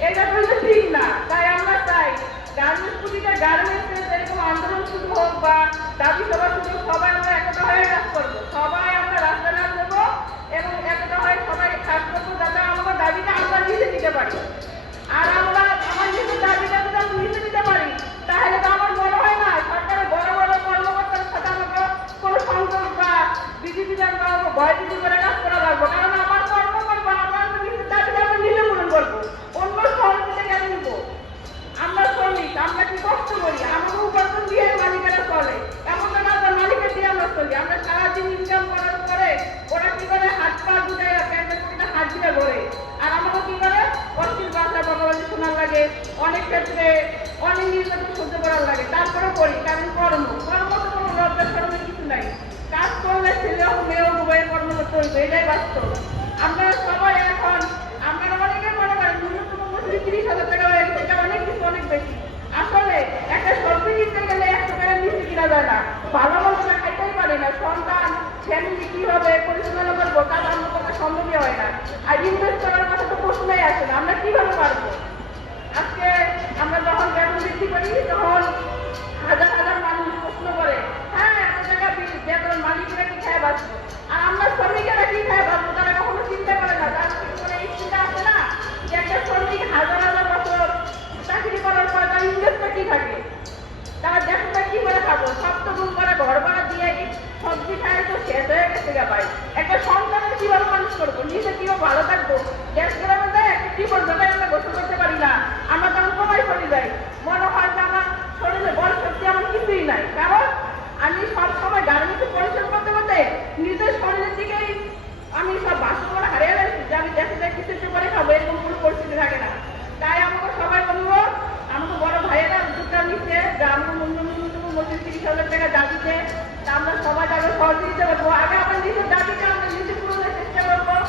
এটা কিন্তু ঠিক দাবিটা আমরা নিজে দিতে পারি। আর আমরা আমার নিজের দাবিটা যদি আমি নিজে দিতে পারি, তাহলে তো আমার মনে হয় না সরকারের বড় বড় কর্মকর্তার সাথে বা বিজেপি আর আমাকে কি করে অশ্লীল ভাষা বকাবাজি শোনার লাগে, অনেক ক্ষেত্রে অনেক নির্যাতন সহ্য করার লাগে। তারপরে করি, কারণ কর্ম। কর্ম তো কোনো লজ্জা শরমের কিছু নাই। কাজ করলে ছেলে হোক, মেয়ে হোক উভয়ের কর্ম করতে হইবে, এটাই বাস্তব আমরা সবাই এখন আমরা অনেকে মনে করেন ন্যূনতম মজুরি তিরিশ হাজার টাকা হয়ে গেছে এটা অনেক কিছু অনেক বেশি আসলে একটা সবজি কিনতে গেলে একশো টাকার নিচে কিনা যায় না ভালো মন্দ না খাইতেই পারে না সন্তান ফ্যামিলি কীভাবে পরিচালনা করব তার আমার কথা সম্ভবই হয় না আর ইনভেস্ট করার কথা তো প্রশ্নই আসে না আমরা কীভাবে পারব আজকে আমরা যখন বেতন বৃদ্ধি করি তখন হাজার হাজার মানুষ প্রশ্ন করে হ্যাঁ এত টাকা বি- বেতন মালিকরা কি খায় বাঁচবো আর আমরা শ্রমিকেরা কি খায় বাঁচবো তারা কখনো চিন্তা করে না তার মানে এই চিন্তা আসে না যে একটা শ্রমিক হাজার হাজার বছর চাকরি করার পরে তার ইনভেস্টটা কি থাকে তারা দেখটা কি করে খাব সব তো রুম করে ঘর ভাড়া দিয়ে এই সবজি খায় তো গা একটা সন্তানের কীভাবে মানুষ করব? নিজে কীভাবে ভালো থাকব? গ্যাস গ্রামে দেয় একটা করব? তাই আমরা গোসল করতে পারি না। আমরা তখন কমাই চলে যাই। মনে হয় যে আমার শরীরে বল শক্তি আমার কিছুই নাই। কারণ আমি সব সময় গার্মেন্টে পরিশ্রম করতে করতে নিজের শরীরের দিকেই আমি সব বাসন হারিয়ে গেছি যে আমি দেখে যাই কিছু করে খাব, এরকম কোনো পরিস্থিতি থাকে না। তাই আমাকে সবাই অনুরোধ আমাকে বড় ভাইয়েরা উদ্যোগটা নিচ্ছে যে ন্যূনতম ন্যূনতম মজুরি তিরিশ হাজার টাকা তা আমরা সবাই তাকে সহযোগিতা করব আগে আমরা নিজের দাবিটা আমরা নিজে পূরণের চেষ্টা করব।